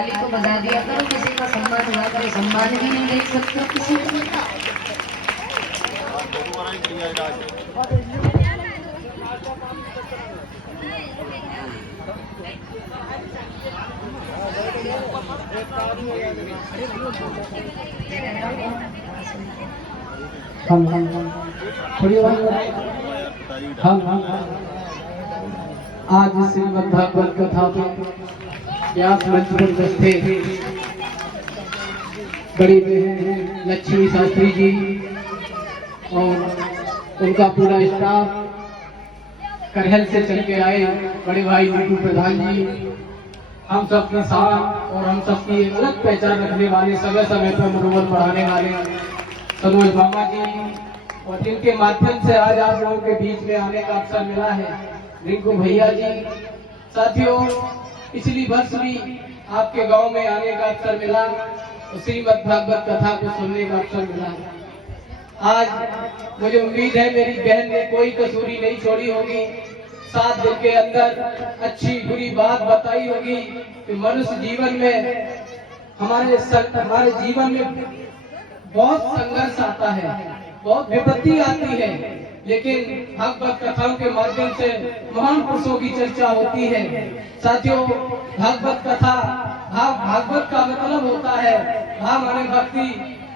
ताली को बजा दिया करो, किसी का सम्मान हुआ करे, सम्मान भी नहीं देख सकते किसी को। हम आज श्रीमद् भागवत कथा व्यास मंच पर बैठे बड़ी बहन लक्ष्मी शास्त्री जी और उनका पूरा स्टाफ, करहल से चल के आए बड़े भाई नीतू प्रधान जी, हम सबके साथ और हम सबकी एक अलग पहचान रखने वाले, समय समय पर मनोबल बढ़ाने वाले सनोज मामा जी, और जिनके माध्यम से आज आप लोगों के बीच में आने का अवसर मिला है, रिंकू भैया जी। साथियों, पिछली वर्ष भी आपके गांव में आने का अवसर मिला और श्रीमद् भागवत कथा को सुनने का अवसर मिला। आज मुझे उम्मीद है मेरी बहन ने कोई कसूरी नहीं छोड़ी होगी, 7 दिन के अंदर अच्छी बुरी बात बताई होगी कि मनुष्य जीवन में हमारे जीवन में बहुत संघर्ष आता है, बहुत विपत्ति आती है, लेकिन भागवत कथाओं के माध्यम से महान पुरुषों की चर्चा होती है। साथियों, भागवत कथा, भागवत का मतलब होता है भा माने भक्ति,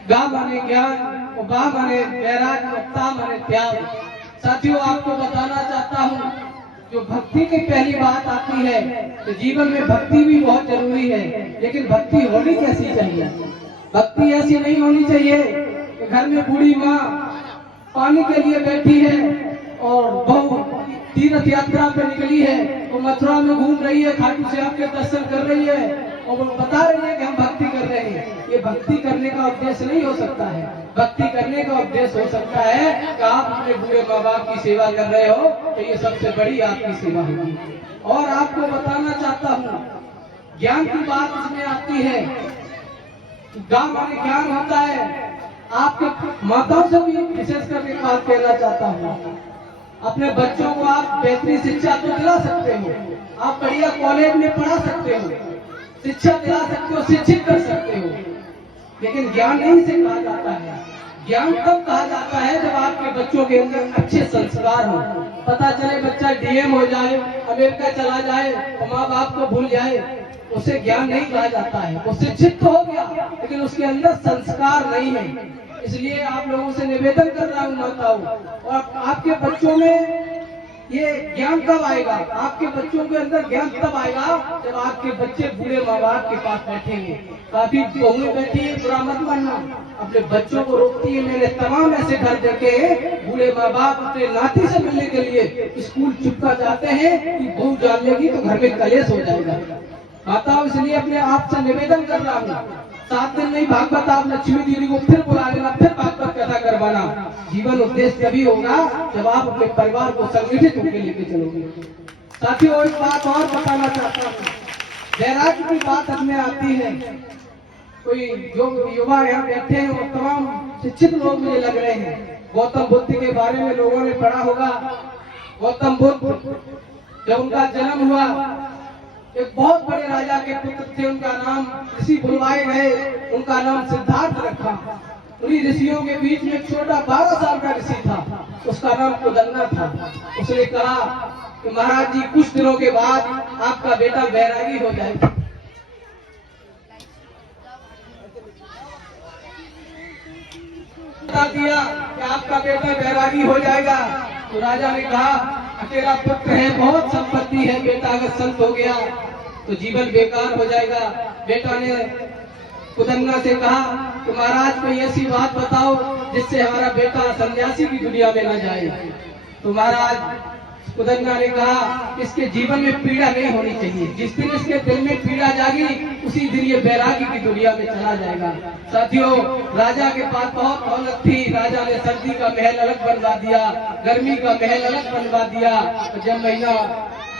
गा माने ज्ञान और बा माने वैराग्य और ता माने त्याग। साथियों, आपको बताना चाहता हूँ, जो भक्ति की पहली बात आती है तो जीवन में भक्ति भी बहुत जरूरी है, लेकिन भक्ति होनी कैसी चाहिए? भक्ति ऐसी नहीं होनी चाहिए कि घर में बूढ़ी माँ पानी के लिए बैठी है और बहू तीर्थ यात्रा पे निकली है, वो मथुरा में घूम रही है, खाटू श्याम के दर्शन कर रही है और वो बता रही है कि हम भक्ति कर रहे हैं। ये भक्ति करने का उद्देश्य नहीं हो सकता है। भक्ति करने का उद्देश्य हो सकता है कि आप अपने बूढ़े माँ बाप की सेवा कर रहे हो, तो ये सबसे बड़ी आपकी सेवा होगी। और आपको बताना चाहता हूँ, ज्ञान की बात इसमें आती है, गाँव में ज्ञान होता है। आपके माताओं से भी विशेष करके बात कहना चाहता हूँ, अपने बच्चों को आप बेहतरीन शिक्षा तो दिला सकते हो, आप बढ़िया कॉलेज में पढ़ा सकते हो, शिक्षा दिला सकते हो, शिक्षित कर सकते हो, लेकिन ज्ञान नहीं से कहा जाता है। ज्ञान तब कहा जाता है जब आपके बच्चों के अंदर अच्छे संस्कार हो। पता चले बच्चा डीएम हो जाए, अमेरिका चला जाए और माँ बाप को भूल जाए, उसे ज्ञान नहीं कहा जाता है। वो शिक्षित तो हो गया, लेकिन उसके अंदर संस्कार नहीं है। इसलिए आप लोगों से निवेदन कर रहा हूँ माताओं, और आपके बच्चों में ये ज्ञान कब आएगा? आपके बच्चों के अंदर ज्ञान तब आएगा जब आपके बच्चे बूढ़े माँ बाप के पास बैठेंगे। काफी बहुएं बैठी है, बुरा मत मानना, अपने बच्चों को रोकती है। मैंने तमाम ऐसे घर देखे, बूढ़े माँ बाप अपने नाती से मिलने के लिए स्कूल चुपका जाते हैं कि बहू जान लेगी तो घर में कलेश हो जाएगा। माताओं, इसलिए अपने आप से निवेदन कर रहा हूँ, 7 दिन नहीं भागवत आप लक्ष्मी दीदी को फिर बुला लेना, फिर भागवत कथा करवाना। जीवन उद्देश्य तभी होगा जब आप अपने परिवार को संगठित होकर लेके चलोगे। साथियों, एक बात और बताना चाहता हूँ, वैराग्य की बात हमें आती है। कोई जो युवा यहाँ बैठे हैं वो तमाम शिक्षित लोग मुझे लग रहे हैं। गौतम बुद्ध के बारे में लोगों ने पढ़ा होगा। गौतम बुद्ध जब उनका जन्म हुआ, एक बहुत बड़े राजा के पुत्र थे, उनका नाम ऋषि बुलवाए गए, उनका नाम सिद्धार्थ रखा। उन्हीं ऋषियों के बीच में एक छोटा 12 साल का ऋषि था, उसका नाम कुदन्ना था। उसने कहा कि महाराज जी, कुछ दिनों के बाद आपका बेटा बैरागी हो जाएगा। बता दिया कि आपका बेटा बैरागी हो जाएगा। तो राजा ने कहा, अकेला पुत्र है, बहुत संपत्ति है, बेटा अगर संत हो गया तो जीवन बेकार हो जाएगा। बेटा ने कुदन्ना से कहा कि महाराज कोई ऐसी बात बताओ जिससे हमारा बेटा सन्यासी की दुनिया में न जाए। तो महाराज कुदन्ना ने कहा, इसके जीवन में पीड़ा नहीं होनी चाहिए, जिस दिन इसके दिल में पीड़ा जागी उसी दिन ये बैरागी की दुनिया में चला जाएगा। साथियों, राजा के पास बहुत दौलत थी, राजा ने सर्दी का महल अलग बनवा दिया, गर्मी का महल अलग बनवा दिया, और जब महीना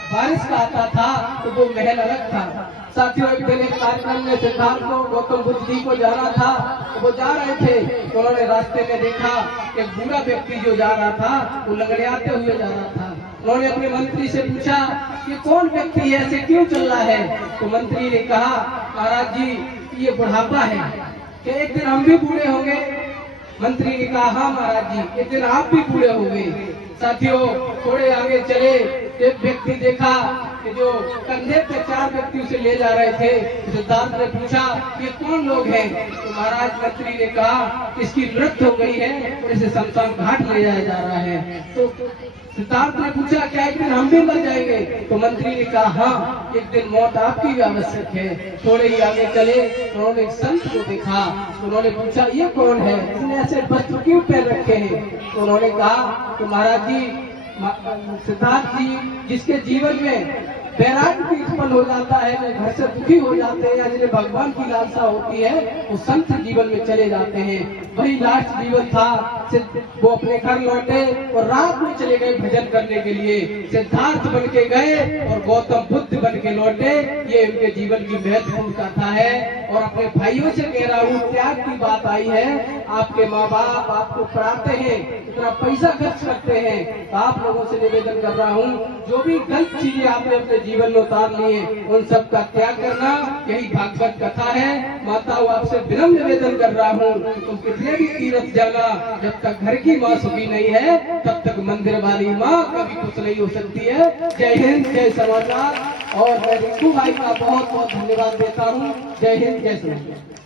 बारिश का आता था तो वो महल अलग था। साथियों, एक दिन एक कार्यक्रम में सिद्धार्थ को गौतम बुद्ध जी को जाना था, तो वो जा रहे थे, तो उन्होंने रास्ते में देखा एक बूढ़ा व्यक्ति जो जा रहा था वो लंगड़ियाते हुए जा रहा था। उन्होंने अपने मंत्री से पूछा ये कौन व्यक्ति है, ऐसे क्यों चल रहा है? तो मंत्री ने कहा महाराज जी ये बुढ़ापा है, कि एक दिन हम भी बूढ़े होंगे। मंत्री ने कहा हाँ महाराज जी एक दिन आप भी बूढ़े होंगे। साथियों थोड़े आगे चले, एक व्यक्ति देखा कि जो कंधे पे 4 व्यक्ति उसे ले जा रहे थे। सिद्धार्थ ने पूछा ये कौन लोग हैं? तो महाराज मंत्री ने कहा इसकी मृत्यु हो गई है और इसे शमशान घाट ले जाया जा रहा है। तो सिद्धार्थ ने पूछा क्या एक दिन हम भी मर जाएंगे? तो मंत्री ने कहा हाँ एक दिन मौत आपकी भी आवश्यक है। थोड़े ही आगे चले, उन्होंने एक संत को देखा। तो उन्होंने पूछा ये कौन है, इसने ऐसे वस्त्र क्यों पहन रखे हैं? तो उन्होंने कहा तो महाराज जी सिद्धार्थ जी जिसके जीवन में वैराग्य उत्पन्न हो जाता है, वो घर से दुखी हो जाते हैं, जिन्हें भगवान की लालसा होती है वो संत जीवन में चले जाते हैं। वही लास्ट जीवन था। वो अपने घर लौटे और रात में चले गए भजन करने के लिए। सिद्धार्थ बन के गए और गौतम बुद्ध बन के लौटे। ये उनके जीवन की महत्वपूर्ण कथा है। और अपने भाइयों से कह रहा हूँ त्याग की बात आई है। आपके माँ बाप आपको पढ़ाते हैं, इतना पैसा खर्च करते हैं, तो आप लोगों से निवेदन कर रहा हूँ जो भी गलत चीजें आपने अपने जीवन में उतार ली है उन सब का त्याग करना, यही भागवत कथा है। माताओं आपसे विनम्र निवेदन कर रहा हूँ तुम कितने भी तीर्थ जाना, जब तक घर की माँ सुखी नहीं है तब तक मंदिर वाली माँ कभी कुछ नहीं हो सकती है। जय हिंद जय समाचार। और मैं रिंकू भाई का बहुत बहुत धन्यवाद देता हूँ। जय हिंद जय समाचार।